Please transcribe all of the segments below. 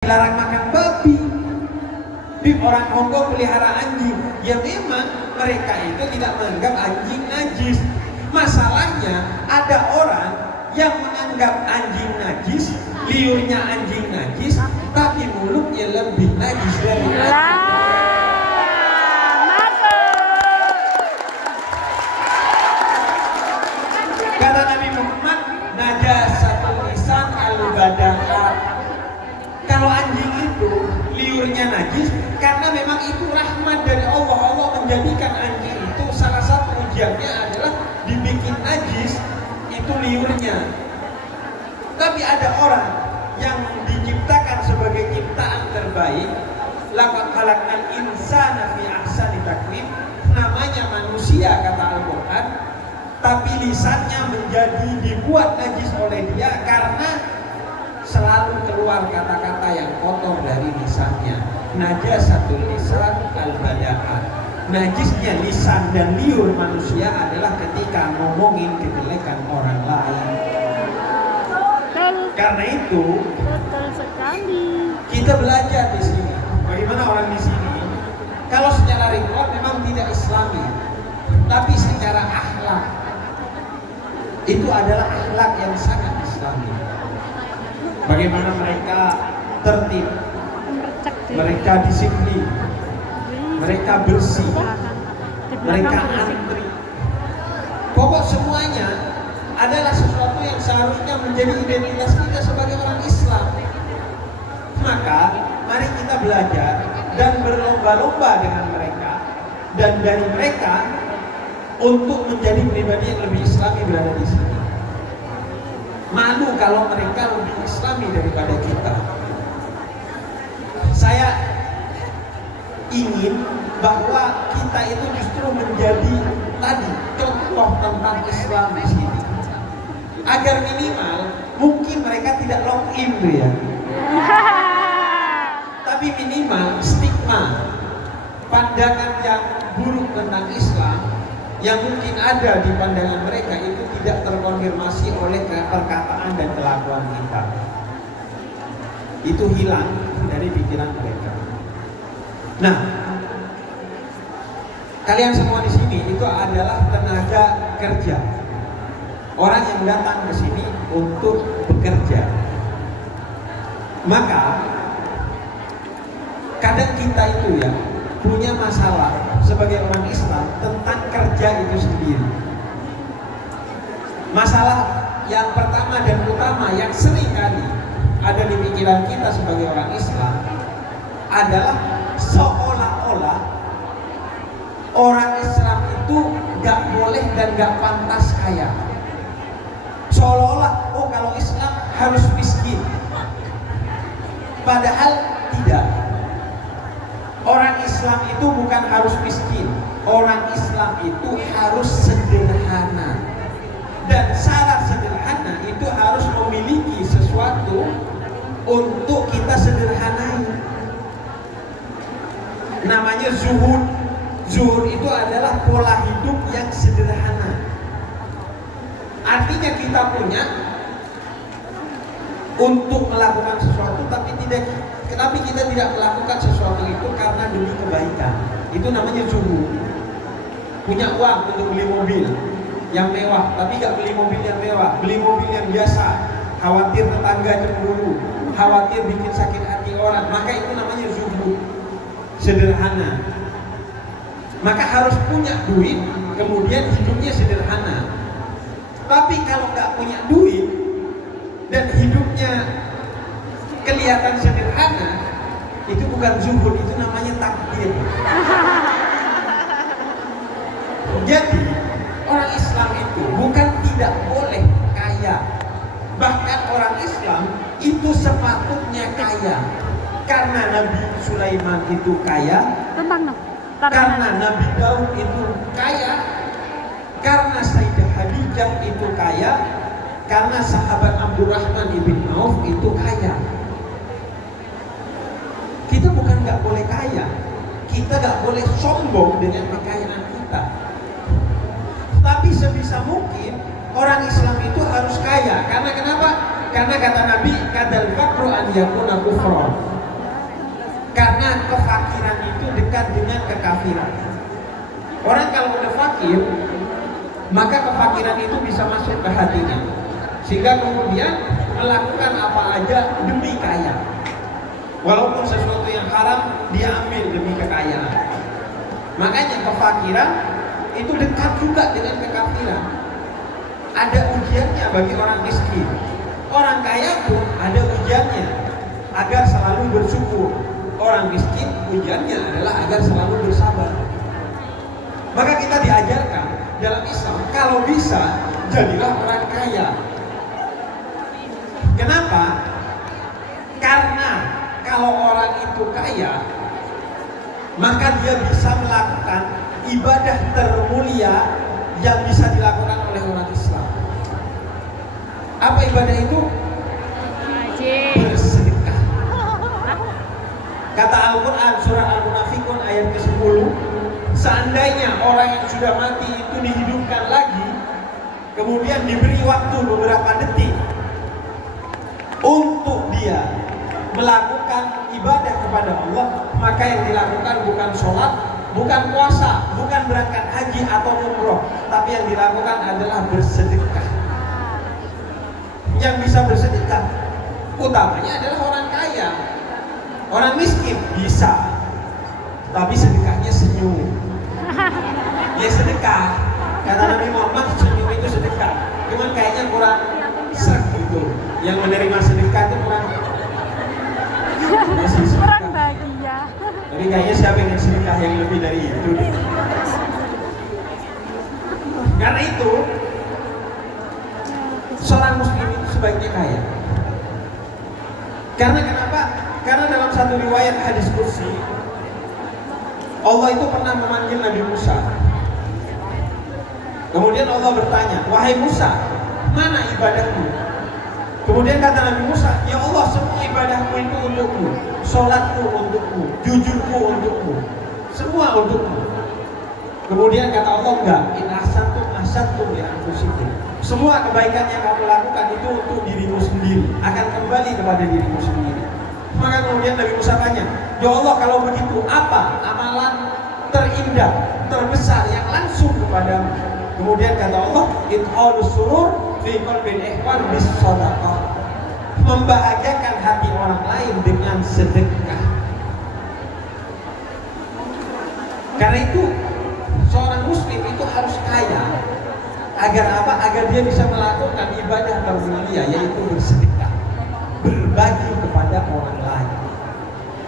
dilarang makan babi. Di orang Hongkong pelihara anjing, ya memang mereka itu tidak menganggap anjing najis. Masalahnya ada orang yang menganggap anjing najis, liurnya anjing najis, tapi mulutnya lebih najis dari anjing. Kata Nabi Muhammad, najasatul lisan al-badanat. Kalau anjing itu liurnya najis, karena memang itu rahmat dari Allah. Allah menjadikan anjing itu salah satu ujiannya adalah dibikin najis itu liurnya. Tapi ada orang yang diciptakan sebagai ciptaan terbaik, laqad khalaqnal insana fi ahsani taqwim, namanya manusia kata Al-Qur'an, tapi lisannya menjadi dibuat najis oleh dia karena selalu keluar kata-kata yang kotor dari lisannya. Najasatul lisan al-bada'at. Najisnya lisan dan liur manusia adalah ketika ngomongin kejelekan orang lain. Karena itu kita belajar di sini. Bagaimana orang di sini? Kalau secara ritual memang tidak Islami, tapi secara akhlak itu adalah akhlak yang sangat Islami. Bagaimana mereka tertib, mereka disiplin, mereka bersih, mereka antri. Pokok semuanya adalah sesuatu yang seharusnya menjadi identitas kita sebagai orang Islam. Maka mari kita belajar dan berlomba-lomba dengan mereka, dan dari mereka untuk menjadi pribadi yang lebih Islami berada di sini. Malu kalau mereka lebih Islami daripada kita. Saya ingin bahwa kita itu justru menjadi tadi contoh tentang Islam di sini. Agar minimal mungkin mereka tidak login ya. Tapi minimal stigma, pandangan yang buruk tentang Islam yang mungkin ada di pandangan mereka itu tidak terkonfirmasi oleh perkataan dan kelakuan kita. Itu hilang dari pikiran mereka. Nah, kalian semua di sini itu adalah tenaga kerja. Orang yang datang ke sini untuk bekerja. Maka kadang kita itu ya punya masalah sebagai orang Islam tentang kerja itu sendiri. Masalah yang pertama dan utama yang sering kali ada di pikiran kita sebagai orang Islam adalah seolah-olah orang Islam itu gak boleh dan gak pantas kaya. Seolah-olah kalau Islam harus miskin. Padahal tidak. Orang Islam itu bukan harus miskin. Orang Islam itu harus sederhana. Dan syarat sederhana itu harus memiliki sesuatu untuk kita sederhanai. Namanya zuhud. Zuhud itu adalah pola hidup yang sederhana. Artinya kita punya untuk melakukan sesuatu tapi kita tidak melakukan sesuatu itu karena demi kebaikan. Itu namanya zuhud. Punya uang untuk beli mobil yang mewah, tapi gak beli mobil yang mewah, beli mobil yang biasa, khawatir tetangga cemburu, khawatir bikin sakit hati orang, maka itu namanya zuhud. Sederhana. Maka harus punya duit, kemudian hidupnya sederhana. Tapi kalau gak punya duit dan hidupnya kelihatan sederhana, itu bukan zuhud, itu namanya takdir. Jadi orang Islam itu bukan tidak boleh kaya, bahkan orang Islam itu sepatutnya kaya. Karena Nabi Sulaiman itu kaya, karena Nabi Daud itu kaya, karena Sayyidah Khadijah itu kaya, karena sahabat Abdurrahman ibn Auf itu kaya. Kita bukan gak boleh kaya, kita gak boleh sombong dengan kekayaan kita. Tapi sebisa mungkin orang Islam itu harus kaya. Karena kenapa? Karena kata Nabi, kadal fakru an yakuna kufron. Karena kefakiran itu dekat dengan kekafiran. Orang kalau udah fakir, maka kefakiran itu bisa masuk ke hatinya, sehingga kemudian melakukan apa aja demi kaya. Walaupun sesuatu yang haram dia ambil demi kekayaan. Makanya kefakiran itu dekat juga dengan kekafiran. Ada ujiannya bagi orang miskin. Orang kaya pun ada ujiannya agar selalu bersyukur. Orang miskin ujiannya adalah agar selalu bersabar. Maka kita diajarkan dalam Islam, kalau bisa jadilah orang kaya. Kenapa? Karena kalau orang itu kaya, maka dia bisa melakukan ibadah termulia yang bisa dilakukan oleh orang Islam. Apa ibadah itu? Bersedekah. Kata Al-Quran surah Al-Munafikun ayat ke-10, seandainya orang yang sudah mati itu dihidupkan lagi, kemudian diberi waktu beberapa detik untuk dia melakukan ibadah kepada Allah, maka yang dilakukan bukan sholat, bukan puasa, bukan berangkat haji atau umroh, tapi yang dilakukan adalah bersedekah. Yang bisa bersedekah utamanya adalah orang kaya. Orang miskin bisa, tapi sedekahnya senyum. Ya sedekah, kata Nabi Muhammad, senyum itu sedekah. Cuman kayaknya kurang sreg gitu. Yang menerima sedekah itu kurang bahagia. Tapi kayaknya siapa yang sedekah yang lebih dari itu. Karena itu seorang muslim itu sebaiknya kaya. Karena kenapa? Karena dalam satu riwayat hadis kursi, Allah itu pernah memanggil Nabi Musa. Kemudian Allah bertanya, wahai Musa, mana ibadahmu? Kemudian kata Nabi Musa, ya Allah, semua ibadahmu itu untukmu, sholatku untukmu, jujurku untukmu, semua untukmu. Kemudian kata Allah, enggak, in ahsantum ya anfusikum. Semua kebaikan yang kamu lakukan itu untuk dirimu sendiri, akan kembali kepada dirimu sendiri. Maka kemudian Nabi Musa tanya, ya Allah, kalau begitu apa amalan terindah, terbesar yang langsung kepadamu? Kemudian kata Allah, idkhalus surur fi qalbil ikhwan bis shadaqah. Membahagiakan hati orang lain dengan sedekah. Karena itu seorang muslim itu harus kaya. Agar apa? Agar dia bisa melakukan ibadah termulia, yaitu bersedekah, berbagi kepada orang lain.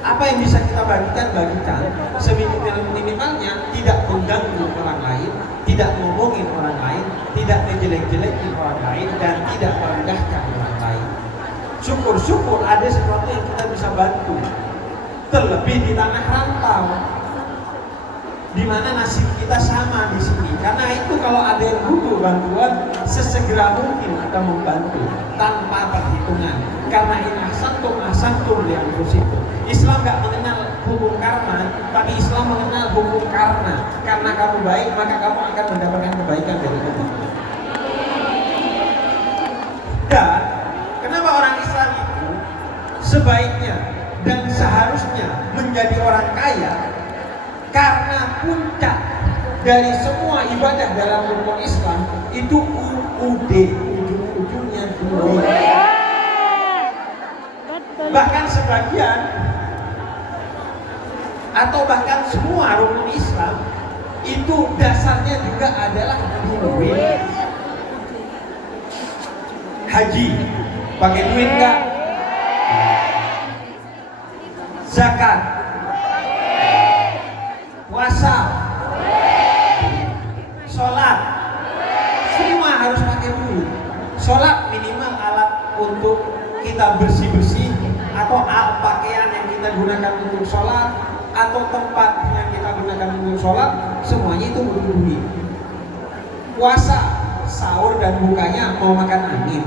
Apa yang bisa kita bagikan seminimal-minimalnya, tidak mengganggu orang lain, tidak ngomongin orang lain, tidak ngejelek-jelekin orang lain, dan tidak merendahkan orang lain. Syukur-syukur ada sesuatu yang kita bisa bantu. Terlebih di tanah rantau, di mana nasib kita sama di sini. Karena itu kalau ada yang butuh bantuan, sesegera mungkin kita membantu tanpa perhitungan. Karena in ahsantum li anfusikum. Islam nggak mengenal hukum karma, tapi Islam mengenal hukum karma. Karena kamu baik, maka kamu akan mendapatkan kebaikan dari Allah. Dan kenapa orang Islam itu sebaiknya dan seharusnya menjadi orang kaya? Karena puncak dari semua ibadah dalam rukun Islam itu UUD, ujung-ujungnya duit. Bahkan sebagian atau bahkan semua rukun Islam itu dasarnya juga adalah duit. Haji pakai duit enggak? Zakat, puasa, sholat, semua harus pakai duit. Sholat minimal alat untuk kita bersih-bersih, atau pakaian yang kita gunakan untuk sholat, atau tempat yang kita gunakan untuk sholat, semuanya itu butuh duit. Puasa, sahur dan bukanya mau makan angin.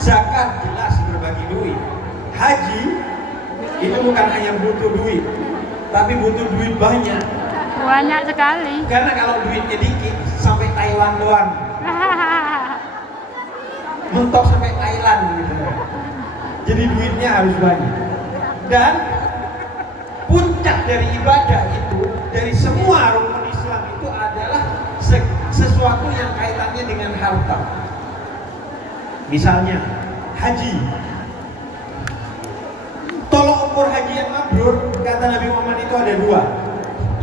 Zakat jelas berbagi duit. Haji itu bukan hanya butuh duit, tapi butuh duit banyak. Banyak sekali. Karena kalau duitnya dikit sampai Taiwan doang. mentok sampai Thailand gitu. Jadi duitnya harus banyak. Dan puncak dari ibadah itu, dari semua rukun Islam itu adalah sesuatu yang kaitannya dengan harta. Misalnya haji. Tolok ukur haji yang mabrur, kata Nabi Muhammad itu ada dua.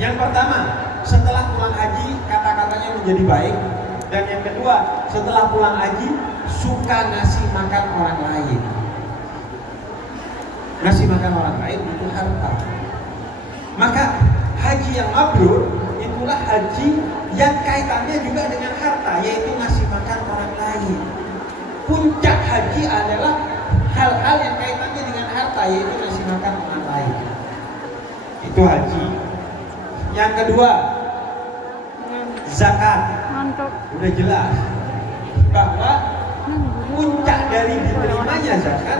Yang pertama, setelah pulang haji kata-katanya menjadi baik. Dan yang kedua, setelah pulang haji suka ngasih makan orang lain. Ngasih makan orang lain itu harta. Maka haji yang mabrur itulah haji yang kaitannya juga dengan harta, yaitu ngasih makan orang lain. Puncak haji adalah hal-hal yang kaitannya dengan harta, yaitu ngasih makan orang lain. Itu haji. Yang kedua, zakat. Mantap. Udah jelas bahwa puncak dari diterimanya zakat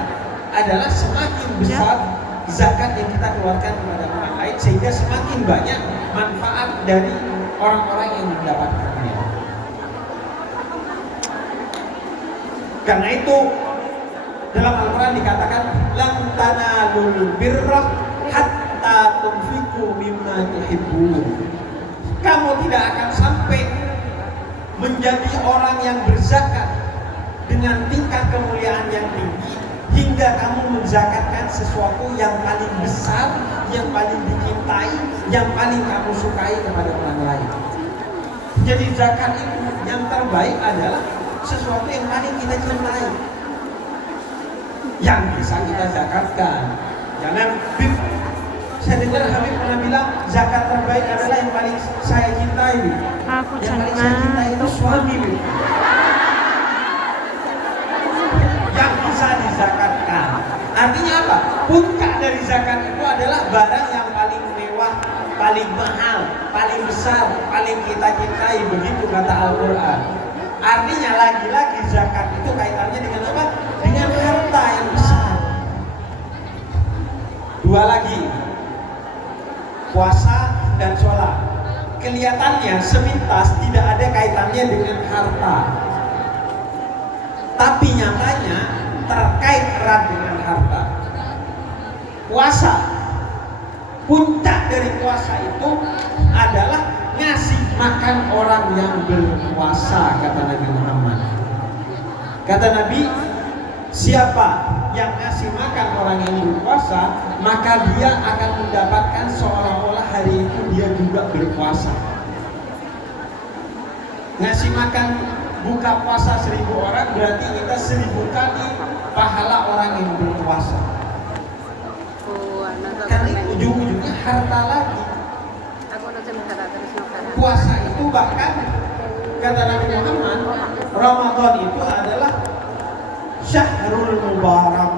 adalah semakin besar zakat yang kita keluarkan kepada orang lain, sehingga semakin banyak manfaat dari orang-orang yang mendapatkannya. Karena itu dalam Al-Quran dikatakan lan tanalul birra hatta tunfiqu mimma tuhibbun. Kamu tidak akan sampai menjadi orang yang berzakat dengan tingkat kemuliaan yang tinggi hingga kamu menzakatkan sesuatu yang paling besar, yang paling dicintai, yang paling kamu sukai kepada orang lain. Jadi zakat itu yang terbaik adalah sesuatu yang paling kita cintai, yang bisa kita zakatkan. Jangan saya dengar Habib pernah bilang zakat terbaik adalah yang paling saya cintai. Yang paling saya cintai itu suami. Yang bisa dizakatkan. Artinya apa? Puncak dari zakat itu adalah barang yang paling mewah, paling mahal, paling besar, paling kita cintai. Begitu kata Al-Quran. Artinya lagi-lagi zakat itu kaitannya dengan apa? Dengan harta yang besar. Dua lagi, puasa dan sholat. Kelihatannya sepintas tidak ada kaitannya dengan harta, tapi nyatanya terkait erat dengan harta. Puasa, puncak dari puasa itu adalah ngasih makan orang yang berpuasa, kata Nabi Muhammad. Kata Nabi, siapa yang ngasih makan orang yang berpuasa, maka dia akan mendapatkan seolah-olah hari itu dia juga berpuasa. Ngasih makan buka puasa 1000 orang berarti kita 1000 kali pahala orang yang berpuasa. Karena ujung-ujungnya harta lagi. Puasa itu bahkan kata Nabi Muhammad, Ramadan itu adalah Syahrul Mubarak,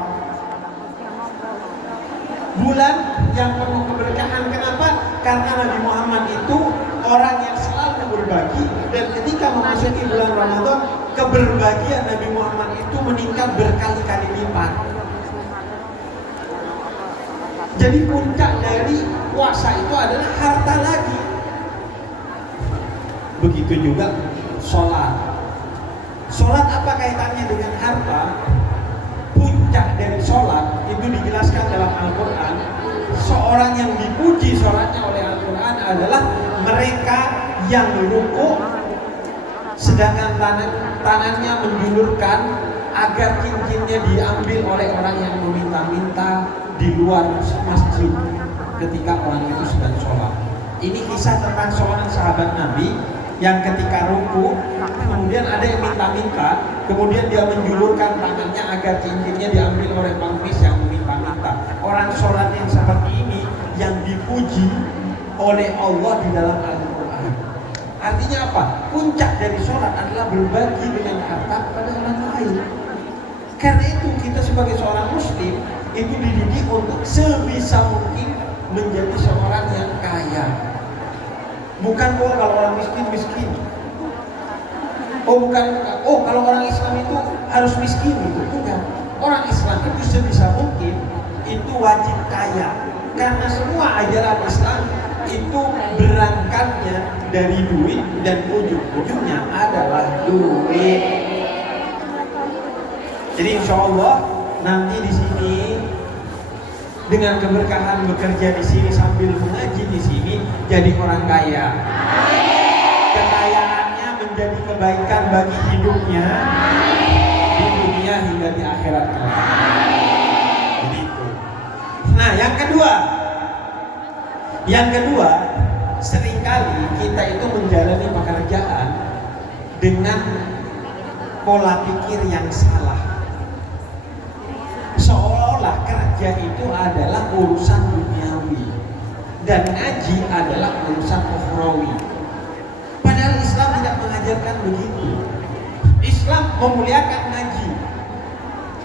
bulan yang penuh keberkahan. Kenapa? Karena Nabi Muhammad itu orang yang selalu berbagi, dan ketika memasuki bulan Ramadan, keberbagian Nabi Muhammad itu meningkat berkali-kali lipat. Jadi puncak dari puasa itu adalah harta lagi. Begitu juga sholat. Sholat apa kaitannya dengan harta? Puncak dari sholat itu dijelaskan dalam Al-Quran. Seorang yang dipuji sholatnya oleh Al-Quran adalah mereka yang ruku sedangkan tangannya menjulurkan agar cincinnya diambil oleh orang yang meminta-minta di luar masjid ketika orang itu sedang sholat. Ini kisah tentang seorang sahabat Nabi yang ketika ruku kemudian ada yang minta-minta, kemudian dia menjulurkan tangannya agar cincinnya diambil oleh pengemis yang meminta-minta. Orang sholat yang seperti ini yang dipuji oleh Allah di dalam Al-Quran. Artinya apa? Puncak dari sholat adalah berbagi dengan harta kepada orang lain. Karena itu kita sebagai seorang muslim itu dididik untuk sebisa mungkin menjadi seorang yang kaya. Bukan kalau orang miskin. Bukan kalau orang Islam itu harus miskin gitu. Bukan. Orang Islam itu sebisa mungkin itu wajib kaya. Karena semua ajaran Islam itu berangkatnya dari duit dan ujung-ujungnya adalah duit. Jadi insya Allah nanti di sini dengan keberkahan bekerja di sini sambil mengaji di sini jadi orang kaya. Kekayaannya menjadi kebaikan bagi hidupnya di dunia hingga di akhirat kelak. Begitu. Nah, yang kedua, seringkali kita itu menjalani pekerjaan dengan pola pikir yang salah. Seolah-olah kerja itu adalah urusan duniawi dan ngaji adalah urusan ukhrawi. Padahal Islam tidak mengajarkan begitu. Islam memuliakan ngaji.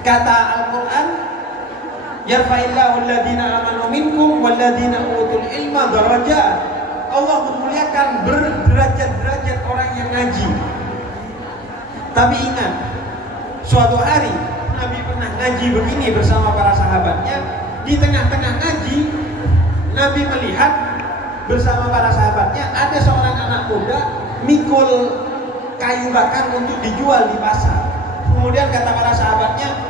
Kata Al-Quran, yarfa'illahu alladhina amanu minkum walladhina utul ilma darajat. Allah memuliakan berderajat-derajat orang yang ngaji. Tapi ingat, suatu hari Nabi pernah ngaji begini bersama para sahabatnya. Di tengah-tengah ngaji, Nabi melihat bersama para sahabatnya ada seorang anak muda mikul kayu bakar untuk dijual di pasar. Kemudian kata para sahabatnya,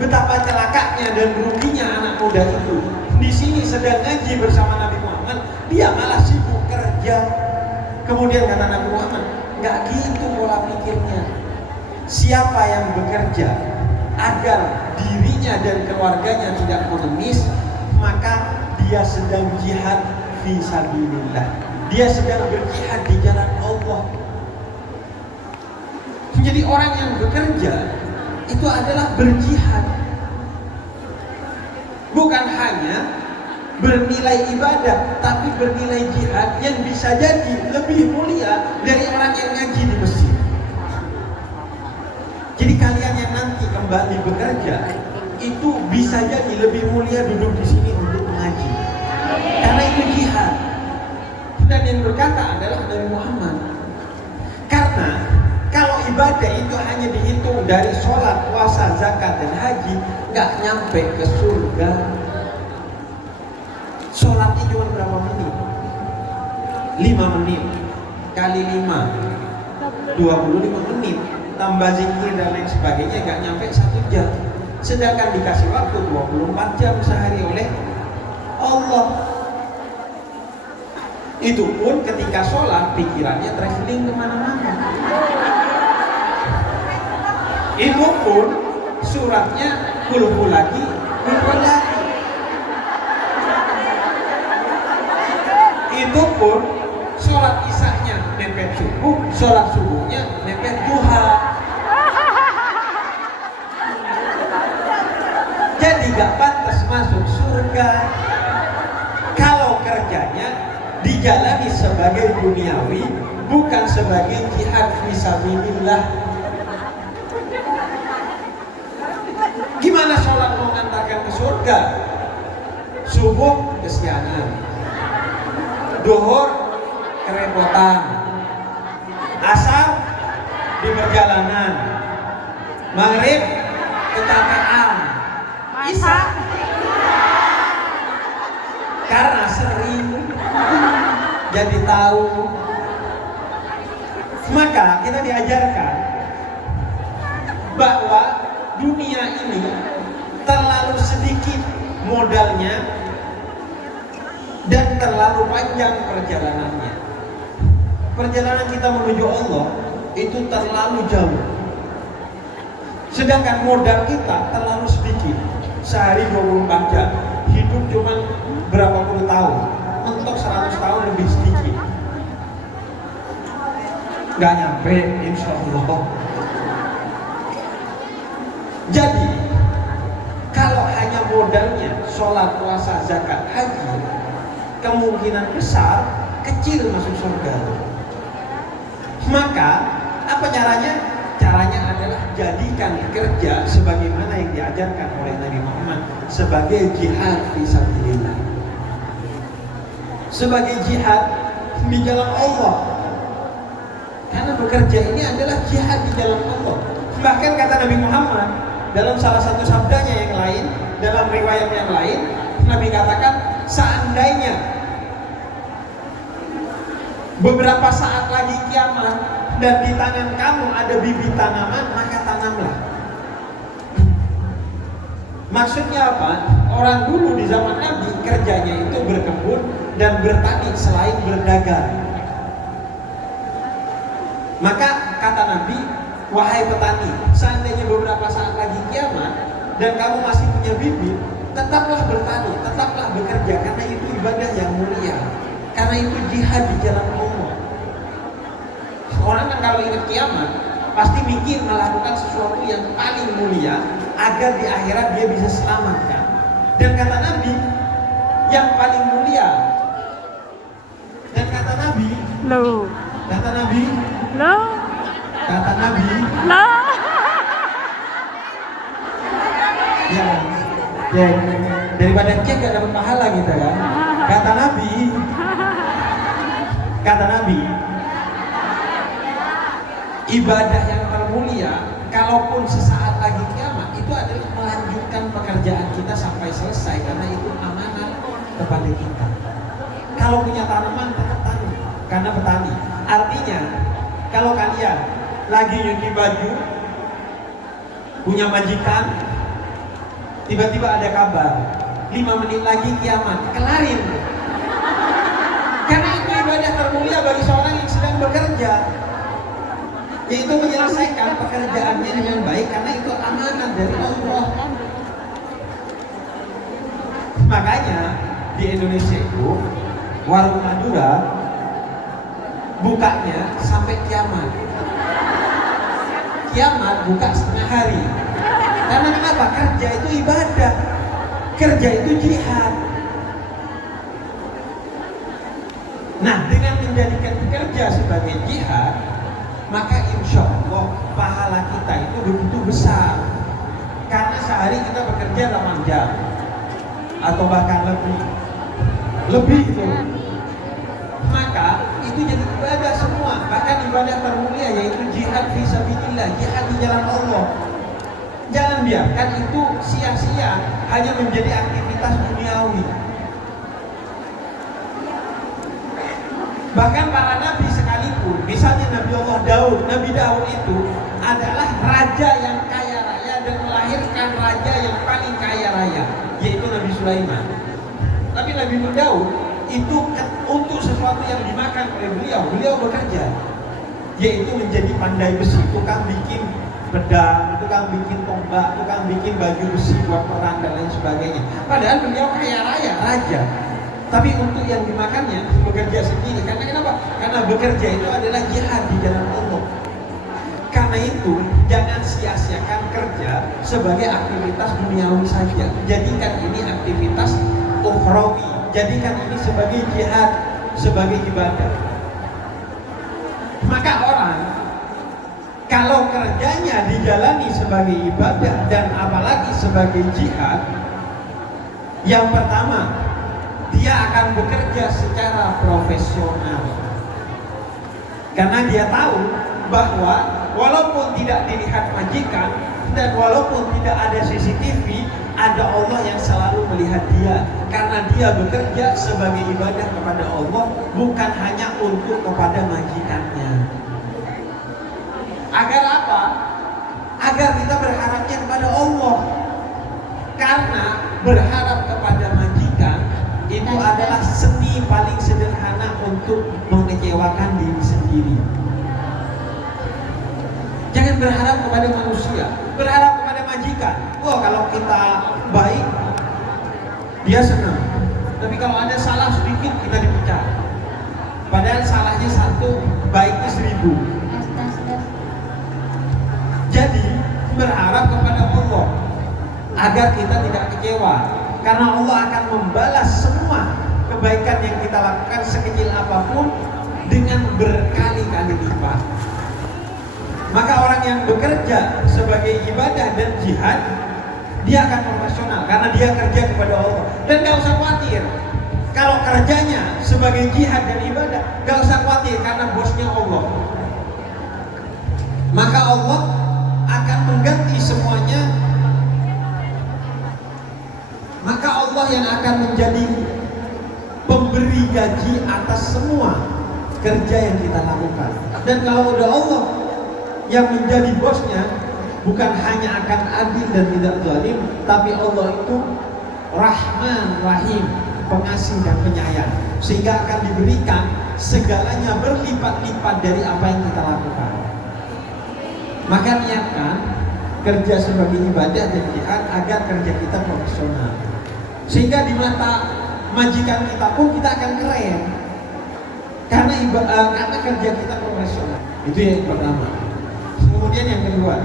betapa celakanya dan ruginya anak muda itu. Di sini sedang ngaji bersama Nabi Muhammad, dia malah sibuk kerja. Kemudian kata Nabi Muhammad, nggak gitu pola pikirnya. Siapa yang bekerja agar dirinya dan keluarganya tidak mengemis, maka dia sedang jihad fi sabilillah. Dia sedang berjihad di jalan Allah. Jadi orang yang bekerja itu adalah berjihad, bukan hanya bernilai ibadah, tapi bernilai jihad yang bisa jadi lebih mulia dari orang yang ngaji di masjid. Jadi kalian yang nanti kembali bekerja itu bisa jadi lebih mulia duduk di sini untuk mengaji, karena itu jihad. Dan yang berkata adalah Nabi Muhammad. Karena kalau ibadah itu hanya dihitung dari sholat, puasa, zakat, dan haji, nggak nyampe ke surga. Sholatnya cuma berapa menit? 5 menit kali 5 25 menit, tambah zikir dan lain sebagainya, nggak nyampe 1 jam. Sedangkan dikasih waktu 24 jam sehari oleh Allah. Itu pun ketika sholat pikirannya traveling kemana-mana. Itu pun suratnya kulhu lagi. Itu pun sholat isanya mepet subuh, sholat subuhnya mepet duha. Jadi gak pantas masuk surga. Kalau kerjanya dijalani sebagai duniawi, bukan sebagai jihad fisabilillah. Gimana sholat mau mengantarkan ke surga? Subuh kesiangan, duhur kerepotan, asar di perjalanan, maghrib kecapean, isya karena sering jadi tahu. Maka kita diajarkan bahwa dunia ini terlalu sedikit modalnya dan terlalu panjang perjalanannya. Perjalanan kita menuju Allah itu terlalu jauh, sedangkan modal kita terlalu sedikit. Sehari 24 jam, hidup cuma berapa puluh tahun, mentok 100 tahun lebih sedikit, nggak nyampe insya Allah. Jadi kalau hanya modalnya sholat, puasa, zakat, haji, kemungkinan besar kecil masuk surga. Maka apa caranya? Caranya adalah jadikan kerja sebagaimana yang diajarkan oleh Nabi Muhammad, sebagai jihad fisabilillah, sebagai jihad di jalan Allah. Karena bekerja ini adalah jihad di jalan Allah. Bahkan kata Nabi Muhammad dalam salah satu sabdanya yang lain, dalam riwayat yang lain, Nabi katakan, seandainya beberapa saat lagi kiamat dan di tangan kamu ada bibit tanaman, maka tanamlah. Maksudnya apa? Orang dulu di zaman Nabi kerjanya itu berkebun dan bertani selain berdagang. Maka kata Nabi, wahai petani, seandainya beberapa saat lagi kiamat dan kamu masih punya bibit, tetaplah bertani, tetaplah bekerja, karena itu ibadah yang mulia, karena itu jihad di jalan Allah. Orang kan kalau ingat kiamat pasti mikir melakukan sesuatu yang paling mulia agar di akhirat dia bisa selamat kan. Dan kata Nabi yang paling mulia, dan kata Nabi, Loh. kata Nabi, Loh. kata Nabi, Loh. ya, ya daripada cek gak dapat pahala gitu kan. Kata Nabi, kata Nabi, ibadah yang termulia, kalaupun sesaat lagi kiamat, itu adalah melanjutkan pekerjaan kita sampai selesai, karena itu amanat kepada kita. Kalau punya tanaman, tetap tanam, karena petani. Artinya, kalau kalian lagi nyuci baju, punya majikan, tiba-tiba ada kabar, 5 menit lagi kiamat, kelarin. Karena itu ibadah termulia bagi seorang yang sedang bekerja, yaitu menyelesaikan pekerjaannya dengan baik, karena itu amanat dari Allah. Makanya di Indonesia itu warung Madura bukanya sampai kiamat. Kiamat buka setengah hari. Karena kenapa? Kerja itu ibadah, kerja itu jihad. Nah, dengan menjadikan kerja sebagai jihad, maka insya Allah pahala kita itu begitu besar. Karena sehari kita bekerja 8 jam atau bahkan lebih itu, maka itu jadi ibadah semua. Bahkan ibadah termulia yaitu jihad fisabilillah, jihad di jalan Allah. Jangan biarkan itu sia-sia hanya menjadi aktivitas duniawi. Bahkan para nabi sekalipun, misalnya Nabi Allah Daud, Nabi Daud itu adalah raja yang kaya raya dan melahirkan raja yang paling kaya raya, yaitu Nabi Sulaiman. Tapi Nabi Daud itu untuk sesuatu yang dimakan oleh beliau bekerja, yaitu menjadi pandai besi, tukang bikin pedang, tukang bikin tombak, tukang bikin baju besi buat perang dan lain sebagainya. Padahal beliau kaya raya, raja. Tapi untuk yang dimakannya bekerja sendiri. Karena kenapa? Karena bekerja itu adalah jihad di jalan Allah. Karena itu jangan sia-siakan kerja sebagai aktivitas duniawi saja. Jadikan ini aktivitas ukhrawi. Jadikan ini sebagai jihad, sebagai ibadah. Maka orang kalau kerjanya dijalani sebagai ibadah dan apalagi sebagai jihad, yang pertama, dia akan bekerja secara profesional. Karena dia tahu bahwa walaupun tidak dilihat majikan dan walaupun tidak ada CCTV, ada Allah yang selalu melihat dia. Karena dia bekerja sebagai ibadah kepada Allah, bukan hanya untuk kepada majikannya. Agar apa? Agar kita berharapnya kepada Allah. Karena berharap kepada majikan itu adalah seni paling sederhana untuk mengecewakan diri sendiri. Jangan berharap kepada manusia, berharap kepada majikan. Oh, kalau kita baik, dia senang. Tapi kalau ada salah sedikit, kita dipecat. Padahal salahnya 1, baiknya 1000. Jadi berharap kepada Allah agar kita tidak kecewa. Karena Allah akan membalas semua kebaikan yang kita lakukan sekecil apapun dengan berkali-kali lipat. Maka orang yang bekerja sebagai ibadah dan jihad, dia akan profesional karena dia kerja kepada Allah. Dan gak usah khawatir kalau kerjanya sebagai jihad dan ibadah, gak usah khawatir karena bosnya Allah. Maka Allah akan mengganti semuanya. Maka Allah yang akan menjadi pemberi gaji atas semua kerja yang kita lakukan. Dan kalau udah Allah yang menjadi bosnya, bukan hanya akan adil dan tidak zalim, tapi Allah itu Rahman Rahim, pengasih dan penyayang, sehingga akan diberikan segalanya berlipat-lipat dari apa yang kita lakukan. Maka niatkan kerja sebagai ibadah dan jihad agar kerja kita profesional, sehingga di mata majikan kita pun kita akan keren karena kerja kita profesional. Itu yang pertama. Kemudian yang kedua,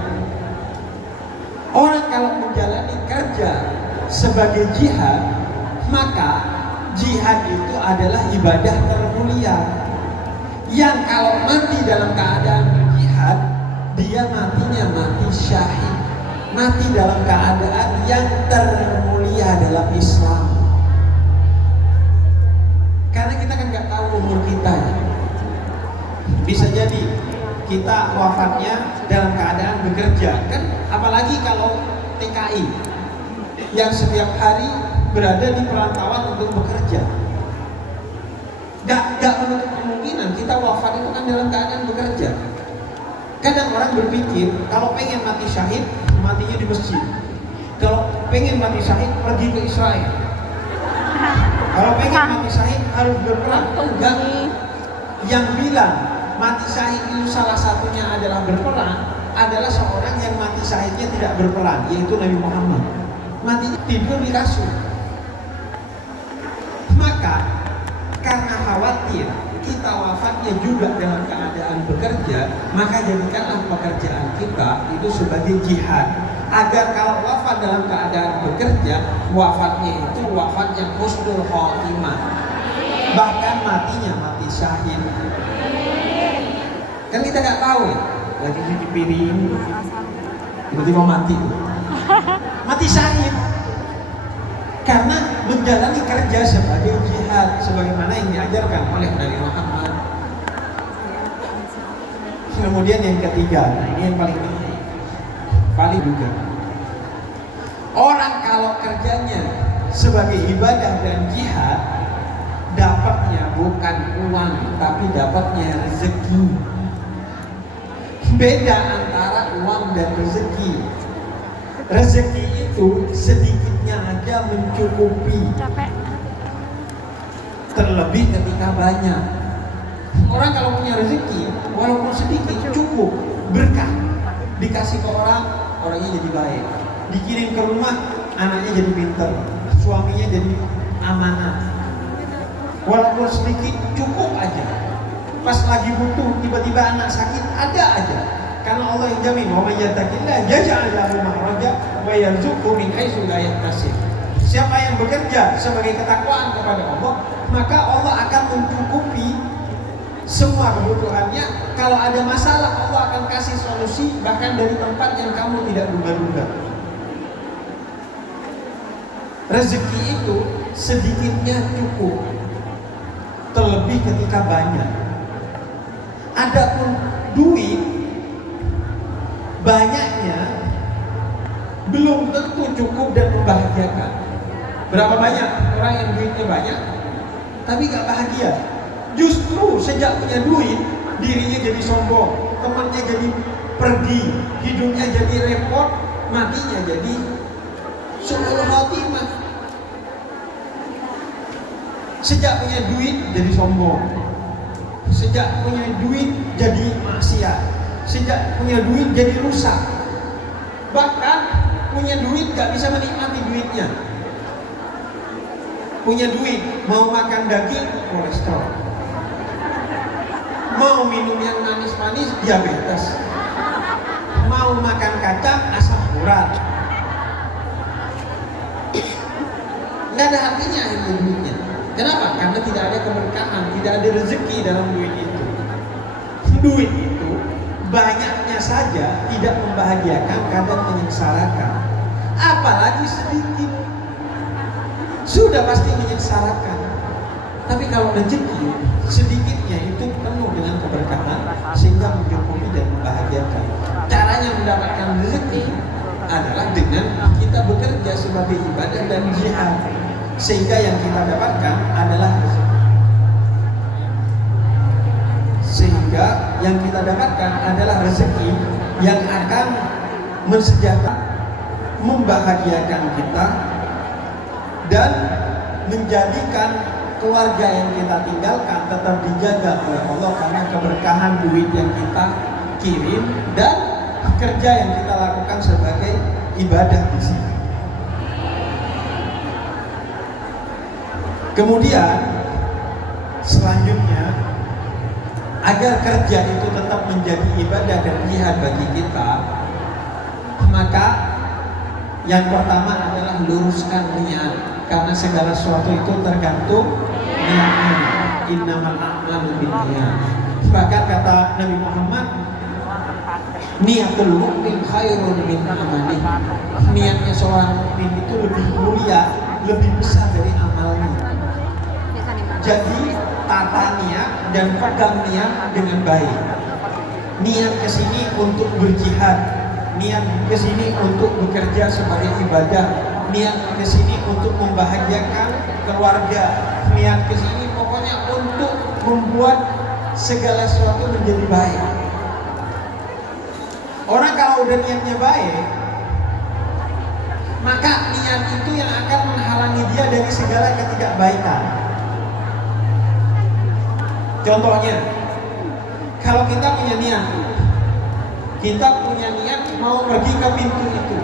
orang kalau menjalani kerja sebagai jihad, maka jihad itu adalah ibadah termulia yang kalau mati dalam keadaan jihad, dia matinya mati syahid, mati dalam keadaan yang termulia dalam Islam. Karena kita kan nggak tahu umur kita ya. Bisa jadi kita wafatnya dalam keadaan bekerja, kan apalagi kalau TKI yang setiap hari berada di perantauan untuk bekerja. Gak menutup kemungkinan kita wafat itu kan dalam keadaan bekerja. Kadang orang berpikir kalau pengen mati syahid, matinya di masjid. Kalau pengen mati syahid, pergi ke Israel. Kalau pengen mati syahid harus berperang. Enggak. Yang bilang mati syahid itu salah satunya adalah berperang adalah seorang yang mati syahidnya tidak berperang, yaitu Nabi Muhammad. Mati tidur di kasur. Maka karena khawatir kita wafatnya juga dalam keadaan bekerja, maka jadikanlah pekerjaan kita itu sebagai jihad, agar kalau wafat dalam keadaan bekerja, wafatnya itu wafat yang husnul khotimah, bahkan matinya mati syahid. Kan kita nggak tahu ya, lagi cuci piring tiba-tiba mati, mati syahid karena menjalani kerja sebagai jihad, sebagaimana yang diajarkan oleh Nabi Muhammad. Kemudian yang ketiga, nah ini yang paling penting, paling juga, orang kalau kerjanya sebagai ibadah dan jihad, dapatnya bukan uang tapi dapatnya rezeki. Beda antara uang dan rezeki. Rezeki itu sedikitnya aja mencukupi, terlebih ketika banyak. Orang kalau punya rezeki, walaupun sedikit cukup, berkah. Dikasih ke orang, orangnya jadi baik. Dikirim ke rumah, anaknya jadi pintar, suaminya jadi amanah. Walaupun sedikit cukup aja. Pas lagi butuh, tiba-tiba anak sakit, ada aja. Karena Allah yang jamin, wa may yattaqillah yaj'al lahu makhraja wa yarzuqhu min haitsu la yahtasib. Siapa yang bekerja sebagai ketakwaan kepada Allah, maka Allah akan mencukupi semua kebutuhannya. Kalau ada masalah, Allah akan kasih solusi bahkan dari tempat yang kamu tidak duga-duga. Rezeki itu sedikitnya cukup, terlebih ketika banyak. Adapun duit, banyaknya belum tentu cukup dan membahagiakan. Berapa banyak orang yang duitnya banyak tapi gak bahagia? Justru sejak punya duit, dirinya jadi sombong, temannya jadi pergi, hidupnya jadi repot, matinya jadi su'ul khotimah. Sejak punya duit jadi sombong, sejak punya duit jadi maksiat, sejak punya duit jadi rusak. Bahkan punya duit gak bisa menikmati duitnya. Punya duit, mau makan daging, kolesterol. Mau minum yang manis-manis, diabetes. Mau makan kacang, asam urat. Gak ada artinya akhirnya duitnya. Kenapa? Karena tidak ada keberkahan, tidak ada rezeki dalam duit itu. Duit itu banyaknya saja tidak membahagiakan, kadang menyengsarakan. Apalagi sedikit, sudah pasti menyengsarakan. Tapi kalau rezeki sedikitnya itu penuh dengan keberkahan sehingga mencukupi dan membahagiakan. Caranya mendapatkan rezeki adalah dengan kita bekerja sebagai ibadah dan jihad, sehingga yang kita dapatkan adalah rezeki. Sehingga yang kita dapatkan adalah rezeki yang akan mensejahterakan, membahagiakan kita, dan menjadikan keluarga yang kita tinggalkan tetap dijaga oleh Allah karena keberkahan duit yang kita kirim dan kerja yang kita lakukan sebagai ibadah di sini. Kemudian selanjutnya, agar kerja itu tetap menjadi ibadah dan jihad bagi kita, maka yang pertama adalah luruskan niat, karena segala sesuatu itu tergantung niatnya. Innamal a'malu binniyat. Bahkan kata Nabi Muhammad, niatul mu'min khairun min amalih. Niatnya seorang mukmin itu lebih mulia, lebih besar dari amalnya. Jadi tata niat dan pegang niat dengan baik. Niat kesini untuk berjihad, niat kesini untuk bekerja sebagai ibadah, niat kesini untuk membahagiakan keluarga, niat kesini pokoknya untuk membuat segala sesuatu menjadi baik. Orang kalau udah niatnya baik, maka niat itu yang akan menghalangi dia dari segala ketidakbaikan. Contohnya, kalau kita punya niat mau pergi ke pintu itu.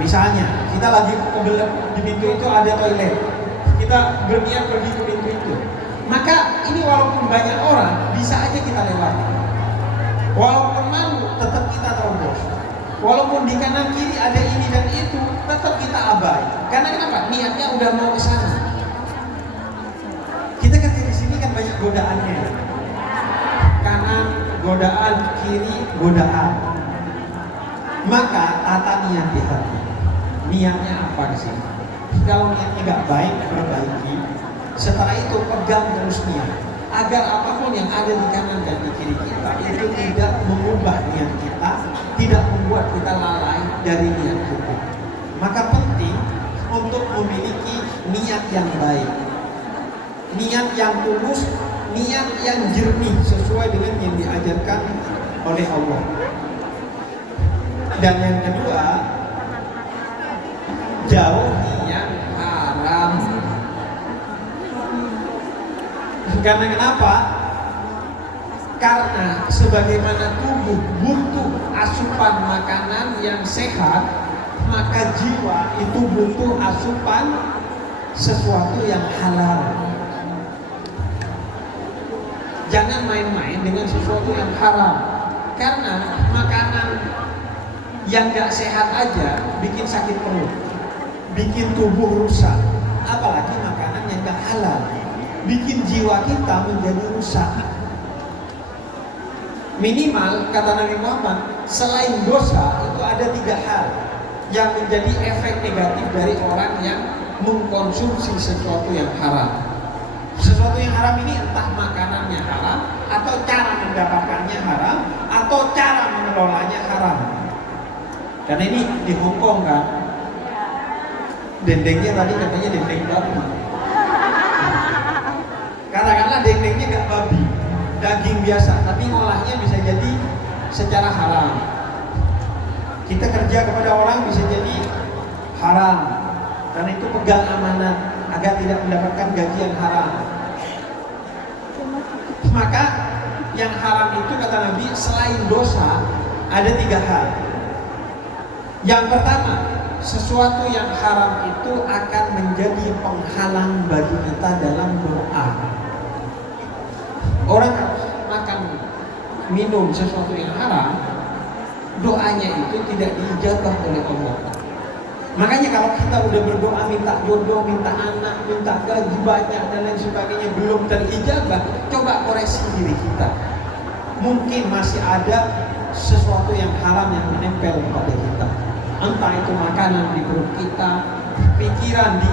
Misalnya, kita lagi di pintu itu ada toilet. Kita berniat pergi ke pintu itu. Maka ini walaupun banyak orang, bisa aja kita lewat. Walaupun malu, tetap kita terobos. Walaupun di kanan kiri ada ini dan itu, tetap kita abai. Karena kenapa? Niatnya udah mau ke sana. Kita kerja di sini kan banyak godaannya. Kanan godaan, kiri godaan. Maka tata niat di hati. Niatnya apa di sini? Kalau niatnya nggak baik, perbaiki. Setelah itu pegang terus niat, agar apapun yang ada di kanan dan di kiri kita itu tidak mengubah niat kita, tidak membuat kita lalai dari niat kita. Maka penting untuk memiliki niat yang baik, niat yang tulus, niat yang jernih sesuai dengan yang diajarkan oleh Allah. Dan yang kedua, jauhi yang haram. Karena kenapa? Karena sebagaimana tubuh butuh asupan makanan yang sehat, maka jiwa itu butuh asupan sesuatu yang halal. Jangan main-main dengan sesuatu yang haram, karena makanan yang gak sehat aja bikin sakit perut, bikin tubuh rusak, apalagi makanan yang gak halal, bikin jiwa kita menjadi rusak. Minimal kata Nabi Muhammad, selain dosa itu ada 3 hal yang menjadi efek negatif dari orang yang mengkonsumsi sesuatu yang haram. Sesuatu yang haram ini entah makanannya haram, atau cara mendapatkannya haram, atau cara mengelolanya haram. Karena ini di Hongkong kan, dendengnya tadi katanya dendeng babi. Katakanlah dendengnya gak babi, daging biasa, tapi ngolahnya bisa jadi secara haram. Kita kerja kepada orang bisa jadi haram, karena itu pegang amanat agar tidak mendapatkan gaji yang haram. Maka yang haram itu kata Nabi, selain dosa ada 3 hal. Yang pertama, sesuatu yang haram itu akan menjadi penghalang bagi kita dalam doa. Orang makan minum sesuatu yang haram, doanya itu tidak diijabah oleh Allah. Makanya kalau kita udah berdoa minta jodoh, minta anak, minta gaji banyak dan lain sebagainya belum terijabah, coba koreksi diri kita. Mungkin masih ada sesuatu yang haram yang menempel pada kita. Entah itu makanan di perut kita, pikiran di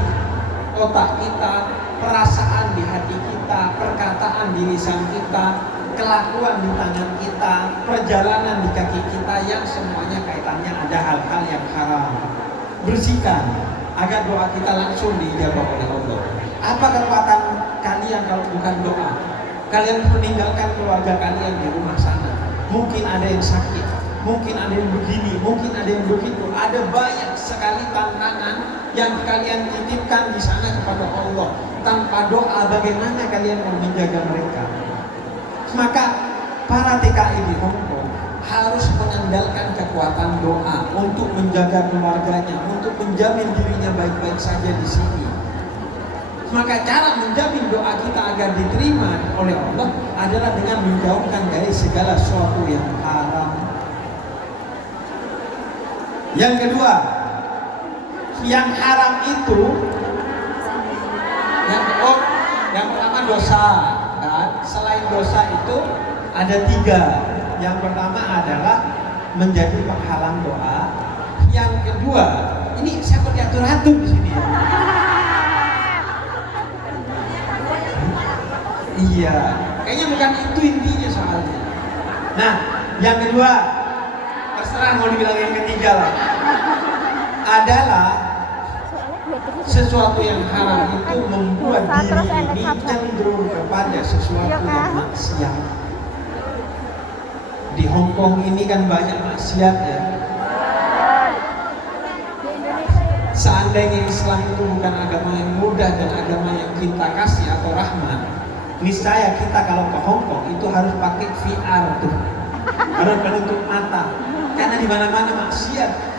otak kita, perasaan di hati kita, perkataan di lisan kita, kelakuan di tangan kita, perjalanan di kaki kita, yang semuanya kaitannya ada hal-hal yang haram. Bersihkan agar doa kita langsung diijabah oleh Allah. Apa kekuatan kalian kalau bukan doa? Kalian meninggalkan keluarga kalian di rumah sana. Mungkin ada yang sakit, mungkin ada yang begini, mungkin ada yang begitu. Ada banyak sekali tantangan yang kalian titipkan di sana kepada Allah. Tanpa doa bagaimana kalian mau menjaga mereka? Maka para TKI di Hongkong harus mengandalkan kekuatan doa untuk menjaga keluarganya, untuk menjamin dirinya baik-baik saja di sini. Maka cara menjamin doa kita agar diterima oleh Allah adalah dengan menjauhkan dari segala sesuatu yang haram. Yang kedua, yang haram itu yang pertama dosa, kan? Selain dosa itu ada 3. Yang pertama adalah menjadi penghalang doa. Yang kedua, ini saya diatur-atur di sini. Iya, kayaknya bukan itu intinya soalnya. Nah, yang kedua, terserah mau dibilang yang ketiga lah, adalah sesuatu yang haram itu membuat diri ini cenderung kepada sesuatu yang maksiat. Di Hongkong ini kan banyak maksiat ya. Seandainya Islam itu bukan agama yang mudah dan agama yang cinta kasih atau rahmat, niscaya kita kalau ke Hongkong itu harus pakai VR tuh, harus penutup mata, karena di mana-mana maksiat.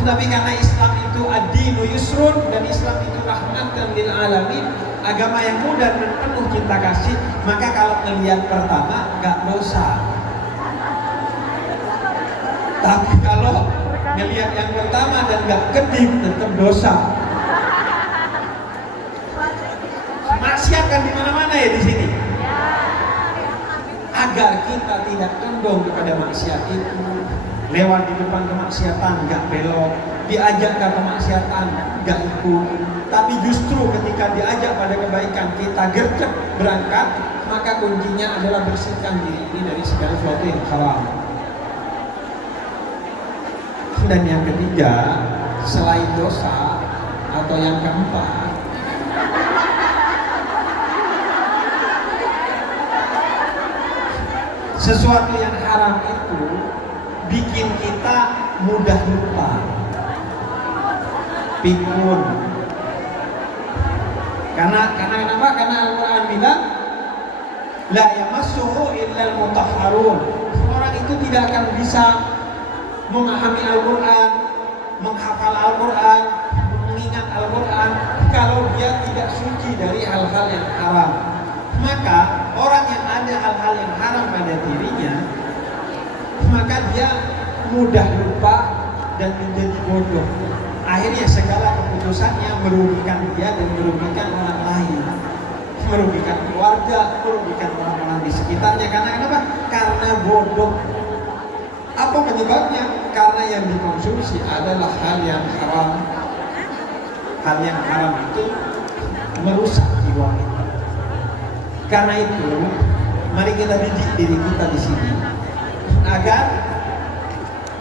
Tapi karena Islam itu ad-dinu yusrun dan Islam itu rahmatan lil alamin, agama yang mudah dan penuh cinta kasih, maka kalau melihat pertama gak dosa. Tapi kalau ngelihat yang pertama dan gak kedip tetap dosa. Maksiat kan di mana-mana ya di sini. Agar kita tidak condong kepada maksiat itu, lewat di depan kemaksiatan gak belok, diajak ke kemaksiatan gak ikut, tapi justru ketika diajak pada kebaikan kita gercep berangkat, maka kuncinya adalah bersihkan diri ini dari segala sesuatu yang haram. Dan yang ketiga, selain dosa atau yang keempat, sesuatu yang haram itu bikin kita mudah lupa, pikun. Karena kenapa? Karena Al-Quran bilang, la yamassuhu illal mutahharun. Orang itu tidak akan bisa memahami Al-Quran, menghafal Al-Quran, mengingat Al-Quran kalau dia tidak suci dari hal-hal yang haram. Maka orang yang ada hal-hal yang haram pada dirinya, maka dia mudah lupa dan menjadi bodoh. Akhirnya segala keputusannya merugikan dia dan merugikan orang lain, merugikan keluarga, merugikan orang-orang di sekitarnya. Karena kenapa? Karena bodoh. Apa penyebabnya? Karena yang dikonsumsi adalah hal yang haram. Hal yang haram itu merusak jiwa kita. Karena itu, mari kita didik diri kita di sini agar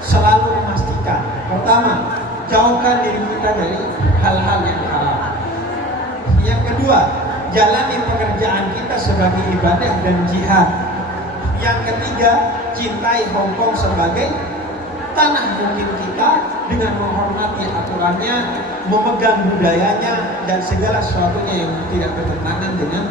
selalu memastikan, pertama, jauhkan diri kita dari hal-hal yang haram. Yang kedua, jalani pekerjaan kita sebagai ibadah dan jihad. Yang ketiga, cintai Hongkong sebagai tanah mungkin kita dengan menghormati aturannya, memegang budayanya dan segala sesuatunya yang tidak bertentangan dengan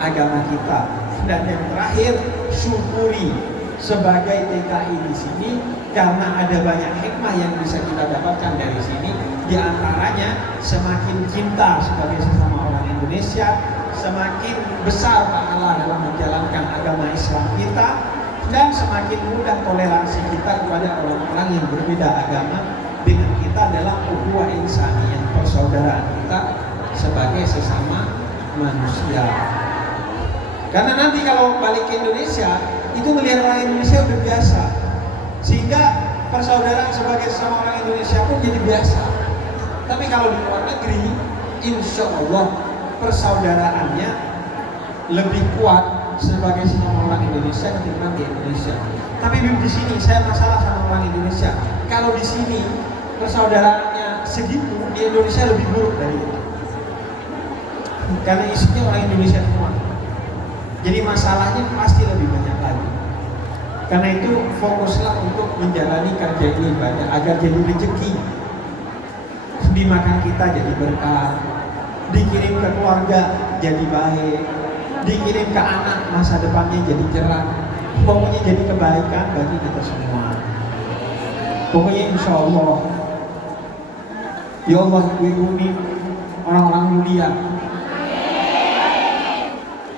agama kita. Dan yang terakhir, syukuri sebagai TKI di sini karena ada banyak hikmah yang bisa kita dapatkan dari sini. Di antaranya semakin cinta sebagai sesama orang Indonesia, semakin besar pahala dalam menjalankan agama Islam kita, dan semakin mudah toleransi kita kepada orang-orang yang berbeda agama dengan kita dalam ukhuwah insaniyah, persaudaraan kita sebagai sesama manusia. Karena nanti kalau balik ke Indonesia, itu melihat orang Indonesia udah biasa, sehingga persaudaraan sebagai sesama orang Indonesia pun jadi biasa. Tapi kalau di luar negeri, insya Allah persaudaraannya lebih kuat sebagai sesama orang Indonesia ketimbang di Indonesia. Tapi di sini saya masalah sama orang Indonesia. Kalau di sini persaudaraannya segitu, di Indonesia lebih buruk dari itu. Karena isinya orang Indonesia semua. Jadi masalahnya pasti lebih banyak lagi. Karena itu fokuslah untuk menjalani kerja ini ibadah agar jadi rezeki. Dimakan kita jadi berkah, dikirim ke keluarga jadi baik, dikirim ke anak masa depannya jadi cerah. Pokoknya jadi kebaikan bagi kita semua. Pokoknya insya Allah, ya Allah, ibu ini orang-orang mulia.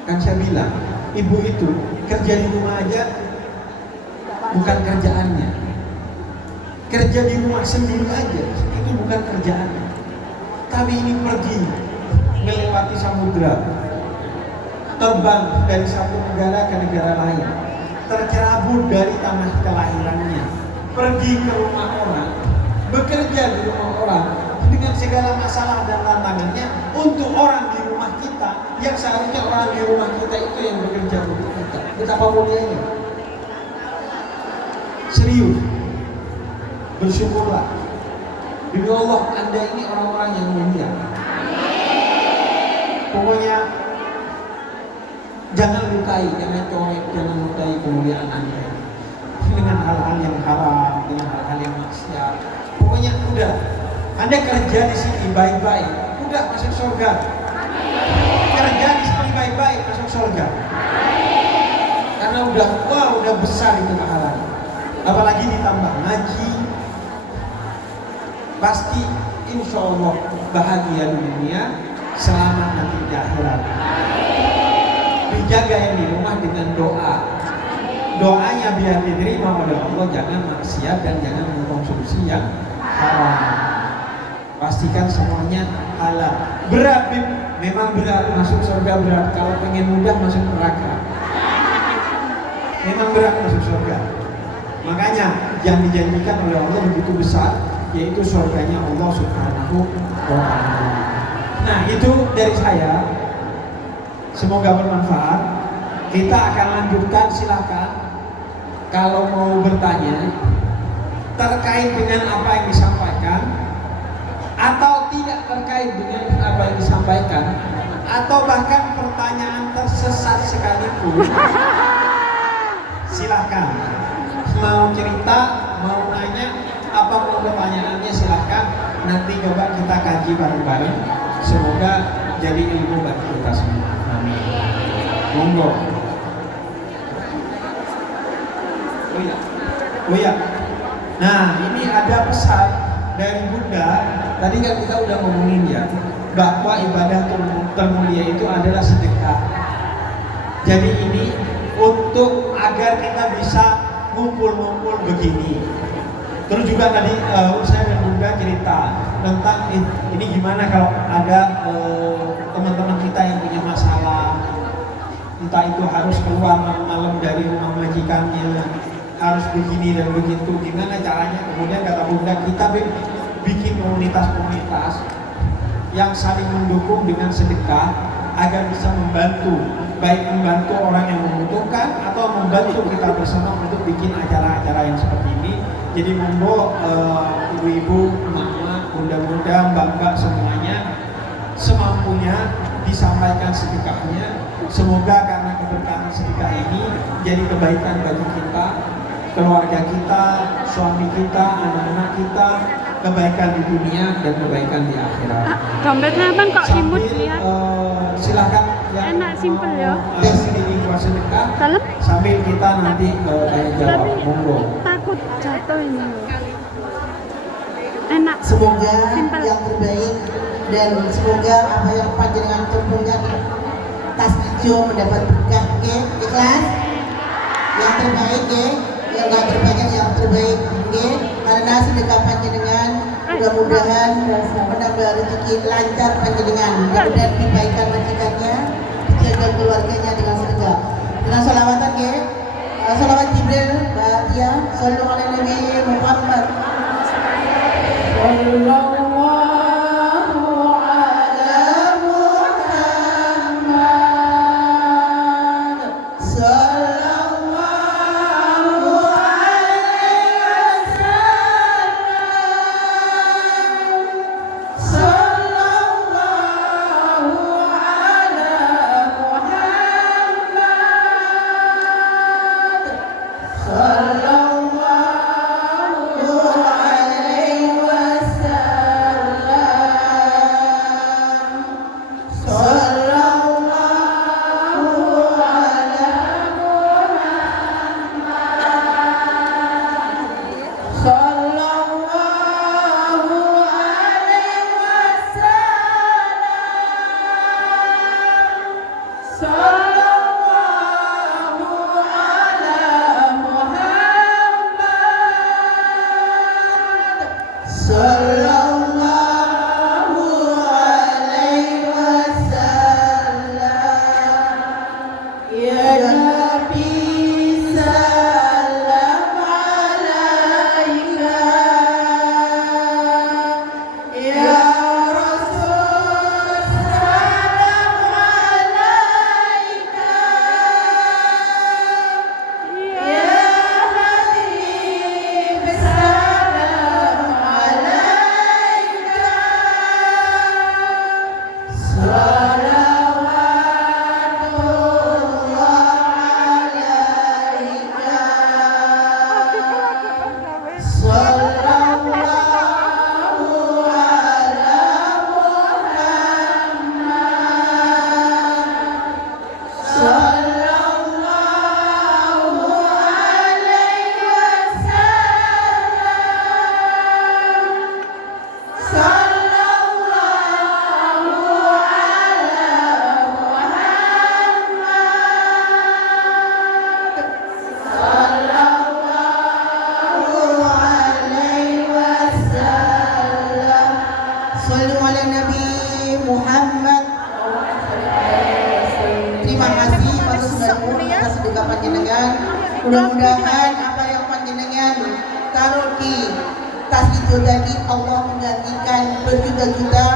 Kan saya bilang, ibu itu kerja di rumah aja bukan kerjaannya. Kerja di rumah sendiri aja itu bukan kerjaannya. Tapi ini pergi melewati samudra, terbang dari satu negara ke negara lain, tercerabut dari tanah kelahirannya, pergi ke rumah orang, bekerja di rumah orang dengan segala masalah dan tantangannya untuk orang di rumah kita yang seharusnya orang di rumah kita itu yang bekerja untuk kita. Betapa mulianya. Serius, bersyukurlah. Demi Allah, Anda ini orang-orang yang mulia. Pokoknya jangan lukai, jangan corek, jangan lukai kemuliaan Anda dengan hal-hal yang haram, dengan hal-hal yang maksiat. Pokoknya udah, Anda kerja di sini baik-baik, udah masuk surga. Kerja di sini baik-baik, masuk surga. Karena udah besar itu pahalanya. Apalagi ditambah ngaji, pasti insya Allah bahagia di dunia, selamat nanti di akhirat. Dijaga yang di rumah dengan doa. Doanya biar diterima oleh Allah, jangan maksiat dan jangan mengkonsumsi yang haram. Pastikan semuanya halal. Berat, memang berat, masuk surga berat. Kalau pengen mudah masuk neraka. Memang berat masuk surga. Makanya yang dijanjikan oleh Allah begitu besar, yaitu surganya Allah Subhanahu wa Ta'ala. Nah, itu dari saya. Semoga bermanfaat. Kita akan lanjutkan, silakan. Kalau mau bertanya terkait dengan apa yang disampaikan, atau tidak terkait dengan apa yang disampaikan, atau bahkan pertanyaan tersesat sekalipun, silahkan. Mau cerita, mau nanya, apa mau pertanyaannya silahkan. Nanti coba kita kaji bareng-bareng. Semoga jadi ilmu bagi kita semua. Amin. Monggo. Oh iya. Nah, ini ada pesan dari Bunda. Tadi kan kita udah ngomongin ya, bahwa ibadah termulia itu adalah sedekah. Jadi ini untuk agar kita bisa ngumpul-ngumpul begini. Terus juga tadi saya dan Bunda cerita tentang ini gimana kalau ada teman-teman kita yang punya masalah, entah itu harus keluar malam-malam dari rumah majikannya, harus begini dan begitu, gimana caranya. Kemudian kata Bunda, kita bikin komunitas-komunitas yang saling mendukung dengan sedekah agar bisa membantu, baik membantu orang yang membutuhkan atau membantu kita bersama untuk bikin acara-acara yang seperti ini. Jadi monggo ibu-ibu, mama, bunda-bunda, mbak-mbak semuanya semampunya disampaikan sedekahnya. Semoga karena keberkahan sedekah ini jadi kebaikan bagi kita, keluarga kita, suami kita, anak-anak kita, kebaikan di dunia dan kebaikan di akhirat. Dompetnya abang kok imut ya? Silakan yang enak, simpel ya. Ini kuasa sedekah. Dalam? Sambil kita nanti tanya jawab. Monggo. Takut jatuh ini. Enak. Semoga simpel. yang terbaik dan semoga apa yang panjenengan tempuhnya tas hijau mendapat berkah, oke? Ikhlas? Yang terbaik, oke? Yang gak terbaik yang terbaik, oke? Karena sedekah panjenengan mudah-mudahan menambah rezeki, lancar panjenengan, mudah-mudahan dibaikan majikannya, dijaga keluarganya dengan sedekah. Dengan sholawatan, oke? Sholawat Jibril, Mbak Tia, shollu ala Nabi Muhammad. Oh semoga panjenengan mudah-mudahan apa yang panjenengan taruh di tas itu tadi Allah menggantikan berjuta-juta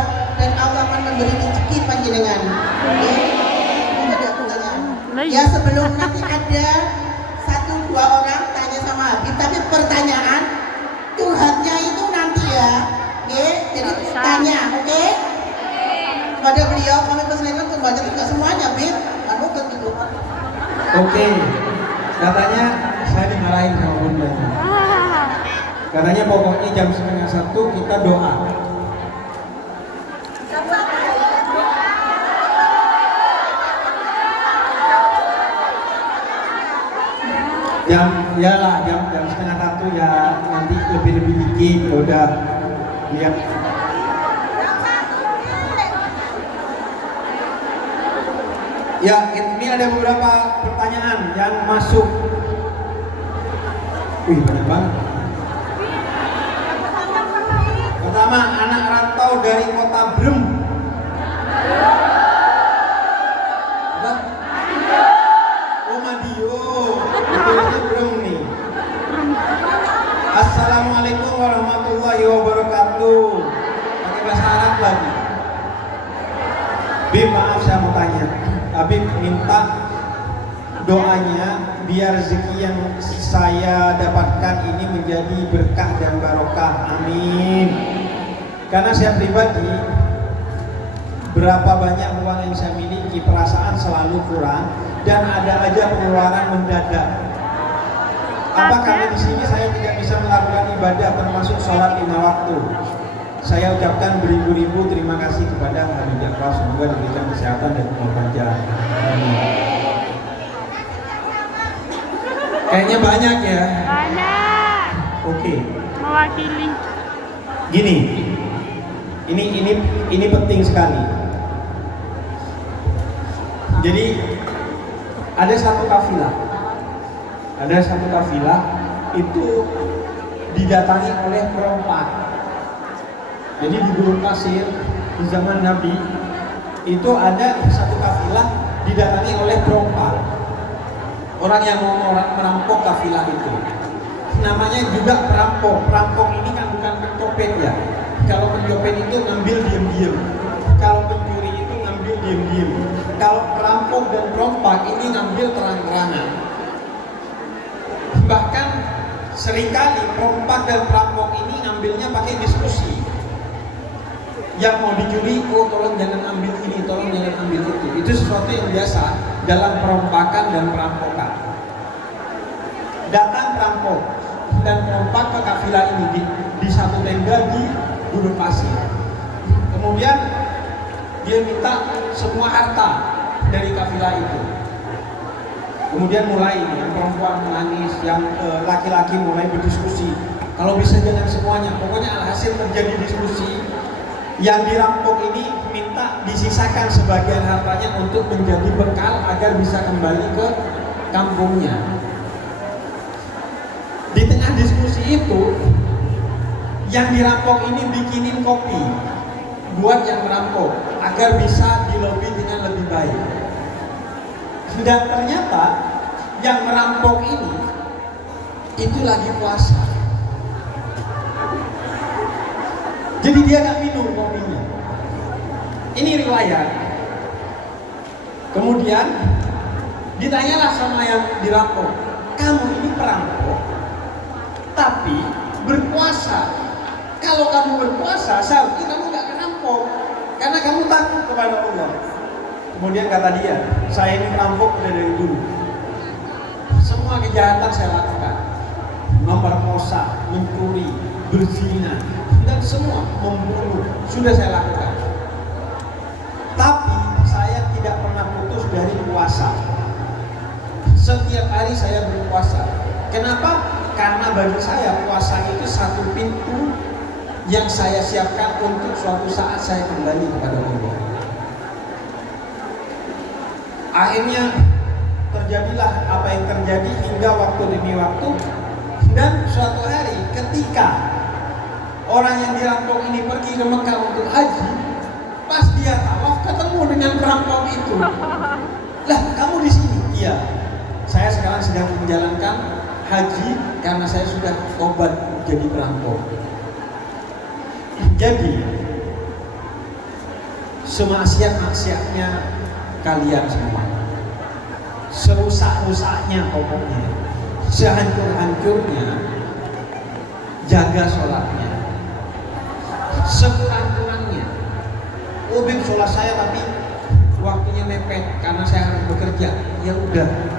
dan Allah akan memberi rezeki panjenengan. Oke? Itu ada pertanyaan. Ya sebelum nanti ada 1-2 orang tanya sama Habib, tapi pertanyaan curhatnya itu nanti ya. Oke? Jadi tanya, oke? Pada beliau kami persilakan untuk baca tidak semuanya, Habib. Anu gitu. Oke, katanya saya dimarahin sama bunda. Katanya pokoknya jam 12:30 kita doa. Jam 12:30 ya, nanti lebih dikit udah lihat. Ya, ini ada beberapa pertanyaan yang masuk. Wih, banyak banget. Pertama, anak rantau dari kota Brem. Apa? Oh, Madiun. Itu Brem nih. Assalamualaikum warahmatullahi wabarakatuh. Pakai bahasa Arab lagi. Bim, maaf saya mau tanya. Habib minta doanya biar rezeki yang saya dapatkan ini menjadi berkah dan barokah. Amin. Karena saya pribadi berapa banyak uang yang saya miliki, perasaan selalu kurang dan ada aja pengeluaran mendadak. Apa karena di sini saya tidak bisa melakukan ibadah termasuk sholat 5 waktu? Saya ucapkan beribu-ribu terima kasih kepada Habib Ja'far, semoga diberikan kesehatan dan umur panjang. Amin. Kayaknya banyak ya. Banyak. Oke. Mewakili. Gini. Ini penting sekali. Jadi ada satu kafilah. Itu didatangi oleh perompak. Jadi di Gurun Pasir di zaman Nabi itu ada satu kafilah didatangi oleh perompak. Orang yang mau merampok kafilah itu. Namanya juga perampok. Perampok ini kan bukan pencopet ya. Kalau pencopet itu ngambil diam-diam. Kalau pencuri itu ngambil diam-diam. Kalau perampok dan perompak ini ngambil terang-terangan. Bahkan seringkali perompak dan perampok ini ngambilnya pakai diskusi. Yang mau dicuri, oh tolong jangan ambil ini, tolong jangan ambil itu. Itu sesuatu yang biasa dalam perompakan dan perampokan. Datang perampok dan perompak ke kafilah ini di satu tenda di Gurun Pasir. Kemudian dia minta semua harta dari kafilah itu. Kemudian mulai yang perempuan menangis, yang laki-laki mulai berdiskusi. Kalau bisa jangan semuanya, pokoknya alhasil terjadi diskusi. Yang dirampok ini minta disisakan sebagian hartanya untuk menjadi bekal agar bisa kembali ke kampungnya. Di tengah diskusi itu, yang dirampok ini bikinin kopi buat yang merampok agar bisa dilobi dengan lebih baik. Dan ternyata yang merampok ini itu lagi puasa. Jadi dia nggak minum kopinya. Ini riwayat. Kemudian ditanyalah sama yang dirampok, kamu ini perampok, tapi berpuasa. Kalau kamu berpuasa, seharusnya kamu nggak ngerampok, karena kamu takut kepada Allah. Kemudian kata dia, saya ini perampok udah dari dulu. Semua kejahatan saya lakukan, memperkosa, mencuri, berzina, dan semua membunuh sudah saya lakukan. Tapi saya tidak pernah putus dari puasa. Setiap hari saya berpuasa. Kenapa? Karena bagi saya puasa itu satu pintu yang saya siapkan untuk suatu saat saya kembali kepada Allah. Akhirnya terjadilah apa yang terjadi hingga waktu demi waktu. Dan suatu hari ketika orang yang dirampok ini pergi ke Mekah untuk haji, pas dia tawaf ketemu dengan perampok itu. Lah, kamu di sini? Iya. Saya sekarang sedang menjalankan haji karena saya sudah tobat jadi perantau. Jadi semaksiat-maksiatnya kalian semua, serusak-rusaknya pokoknya, sehancur-hancurnya, jaga sholatnya, sekurang-kurangnya. Bim, sholat saya tapi waktunya mepet karena saya harus bekerja. Ya udah.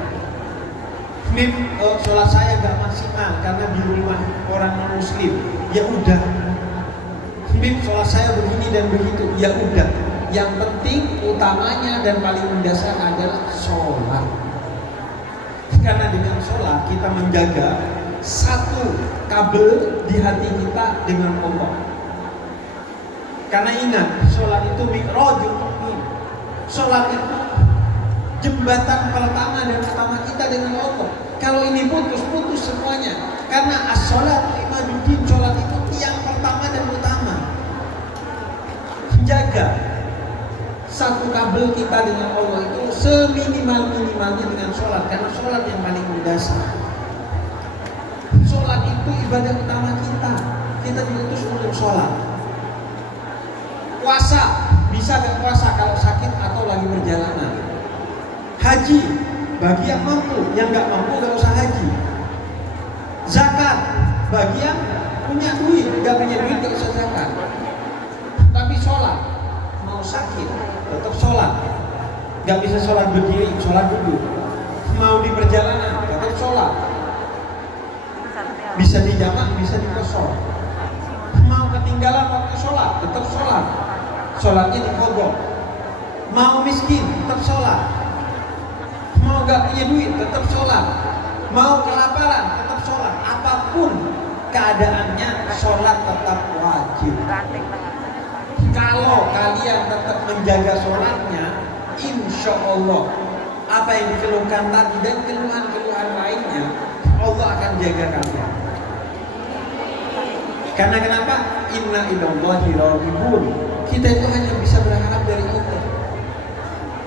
Bim, sholat saya gak maksimal karena di rumah orang non-muslim. Ya udah. Bim, sholat saya begini dan begitu. Ya udah. Yang penting utamanya dan paling mendasar adalah sholat. Karena dengan sholat kita menjaga satu kabel di hati kita dengan Allah. Karena ingat, sholat itu mi'rajul mu'min. Sholat itu jembatan pertama dan utama kita dengan Allah. Kalau ini putus semuanya. Karena as-sholat imaduddin, sholat itu tiang pertama dan utama. Jaga satu kabel kita dengan Allah itu seminimal-minimalnya dengan sholat. Karena sholat yang paling mendasar. Sholat itu ibadah utama kita. Kita diutus untuk sholat. Puasa, bisa gak puasa kalau sakit atau lagi perjalanan. Haji, bagi yang mampu, yang gak mampu gak usah haji. Zakat, bagi yang punya duit, gak punya duit gak usah zakat. Tapi sholat, mau sakit, tetap sholat. Gak bisa sholat berdiri, sholat duduk. Mau di perjalanan, tetap sholat. Bisa di jamak, bisa di kosor. Mau ketinggalan waktu sholat, tetap sholat. Sholatnya dikodok. Mau miskin, tetap sholat. Mau gak punya duit, tetap sholat. Mau kelaparan, tetap sholat. Apapun keadaannya, sholat tetap wajib. Kalau kalian tetap menjaga sholatnya, insya Allah apa yang dikeluhkan tadi dan keluhan-keluhan lainnya, Allah akan jaga kalian. Karena kenapa? Inna ilallahi raghibun. Kita itu hanya bisa berharap dari Allah.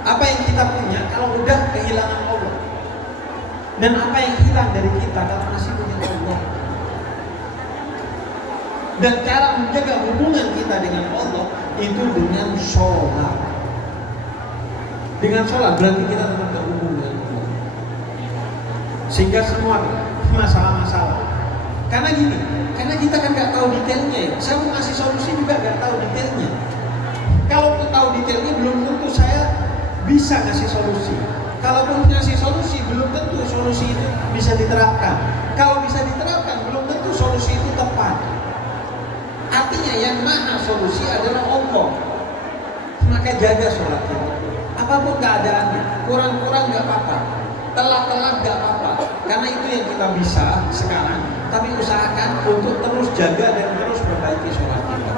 Apa yang kita punya kalau udah kehilangan Allah, dan apa yang hilang dari kita kalau masih punya Allah. Dan cara menjaga hubungan kita dengan Allah itu dengan sholat. Dengan sholat berarti kita tetap terhubung dengan Allah. Sehingga semua masalah-masalah. Karena gini, karena kita kan nggak tahu detailnya ya. Saya mau ngasih solusi juga nggak tahu detailnya. Kalau tahu detailnya belum tentu saya bisa ngasih solusi. Kalaupun ngasih solusi belum tentu solusi itu bisa diterapkan. Kalau bisa diterapkan belum tentu solusi itu tepat. Artinya yang maha solusi adalah Allah. Maka jaga sholat kita. Apapun keadaannya, kurang-kurang nggak apa-apa, telat-telat nggak apa-apa. Karena itu yang kita bisa sekarang. Tapi usahakan untuk terus jaga dan terus perbaiki sholat kita.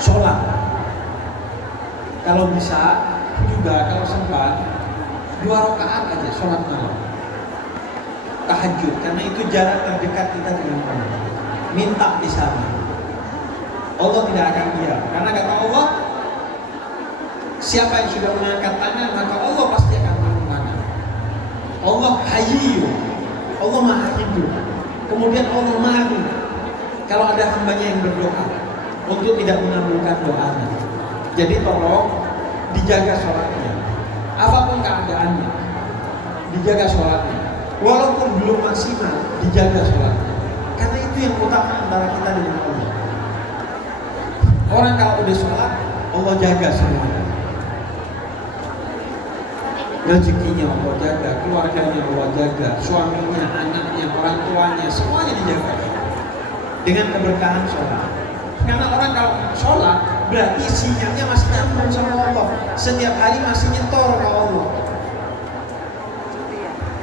Sholat, kalau bisa juga kalau sempat 2 rakaat aja sholat malam, tahajud. Karena itu jarak terdekat kita dengan Allah. Minta di sana. Allah tidak akan diam. Karena kata Allah, siapa yang sudah mengangkat tangan maka Allah pasti akan turun tangan. Allah Hayyu, Allah Maha Hidup. Kemudian Allah Maha. Kalau ada hambanya yang berdoa untuk tidak mengabulkan doanya. Jadi tolong dijaga sholatnya. Apapun keadaannya, dijaga sholatnya. Walaupun belum maksimal, dijaga sholatnya. Karena itu yang utama antara kita dengan Allah. Orang kalau udah sholat, Allah jaga semuanya. Rezekinya Allah jaga, keluarganya Allah jaga, suaminya, anaknya, orang tuanya, semuanya dijaga dengan keberkahan sholat. Karena orang kalau sholat berarti sinyalnya masih nyambung sama Allah. Setiap hari masih nyetor ke Allah.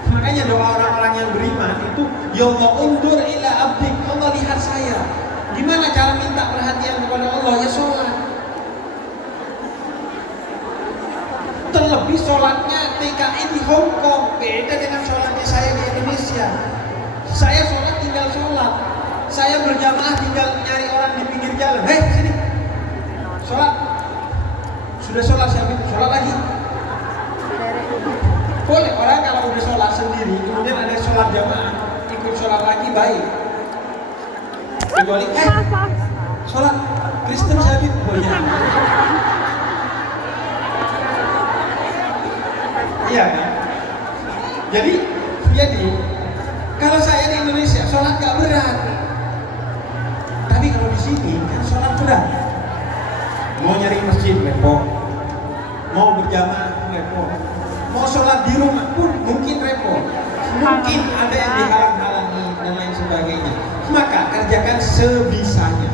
Makanya doa orang-orang yang beriman itu, ya Allah undur ila abdik, Allah lihat saya. Gimana cara minta perhatian kepada Allah? Ya sholat. Terlebih sholatnya TKI di Hong Kong beda dengan sholatnya saya di Indonesia. Saya sholat tinggal sholat, saya berjamaah tinggal nyari orang di pinggir jalan. Hei sini, sholat. Sudah sholat siapa itu? Sholat lagi. Boleh orang kalau udah sholat sendiri, kemudian ada sholat jamaah, ikut sholat lagi baik. Kecuali sholat Kristen Syahid boleh. Iya kan? Jadi kalau saya di Indonesia sholat gak berat, tapi kalau di sini kan sholat berat. Mau nyari masjid repot, mau berjamaah repot, mau sholat di rumah pun mungkin repot, mungkin ada yang dihalang-halangi dan lain sebagainya. Maka kerjakan sebisanya.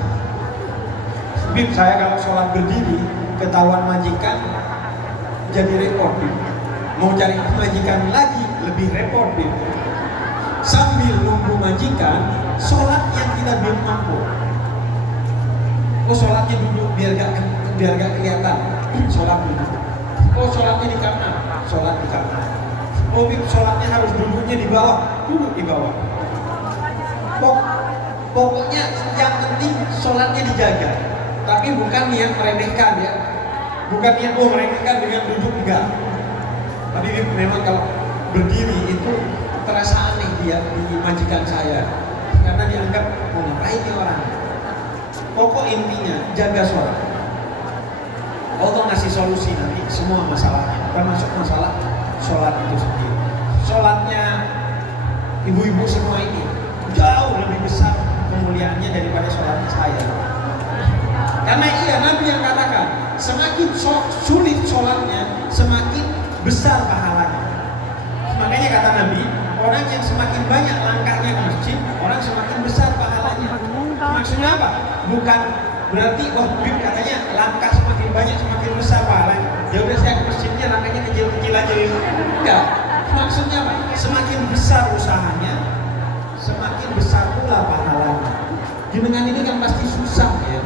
Bib, saya kalau sholat berdiri ketahuan majikan jadi repot. Mau cari majikan lagi lebih repot. Bib. Sambil nunggu majikan, sholat yang kita belum mampu. Oh sholatnya duduk biar gak kelihatan. Sholat duduk. Oh sholatnya di kamar. Sholat di kamar. Oh Bib, sholatnya harus duduknya di bawah. Duduk di bawah. Pokoknya yang penting sholatnya dijaga. Tapi bukan niat meremehkan ya. Bukan niat meremehkan dengan duduk, enggak. Tapi memang kalau berdiri itu terasa aneh dia di majikan saya. Karena dianggap mau ngapain nih orang. Pokok intinya jaga sholat. Allah ngasih solusi nanti semua masalahnya, termasuk masalah sholat itu sendiri. Sholatnya ibu-ibu semua ini jauh lebih besar kemuliaannya daripada sholatnya saya. Karena iya Nabi yang katakan semakin sulit sholatnya semakin besar pahalanya. Makanya kata Nabi, orang yang semakin banyak langkahnya ke masjid, orang semakin besar pahalanya. Maksudnya apa? Bukan berarti Bib katanya langkah semakin banyak semakin besar pahalanya. Ya udah saya ke masjidnya langkahnya kecil-kecil aja ya. Enggak. Maksudnya apa? Semakin besar usahanya, semakin besar pula pahalanya. Jenengan ini kan pasti susah ya.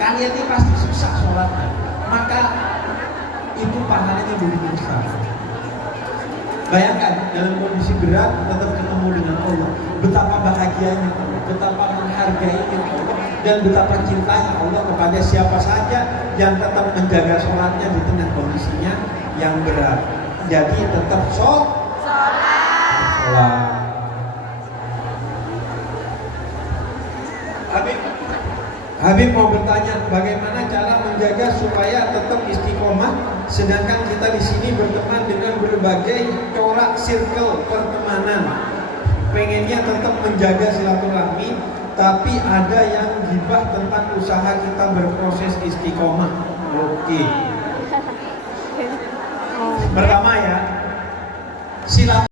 Kalian ini pasti susah sholatnya. Maka itu pahalanya begitu besar. Bayangkan dalam kondisi berat tetap ketemu dengan Allah. Betapa bahagianya Allah, betapa menghargainya Allah, dan betapa cintanya Allah kepada siapa saja yang tetap menjaga sholatnya di tengah kondisinya yang berat. Jadi tetap sholat. Habib mau bertanya bagaimana cara menjaga supaya tetap istiqomah sedangkan kita di sini berteman dengan berbagai corak circle pertemanan. Pengennya tetap menjaga silaturahmi tapi ada yang gibah tentang usaha kita berproses istiqomah. Oke. Pertama ya, silaturahmi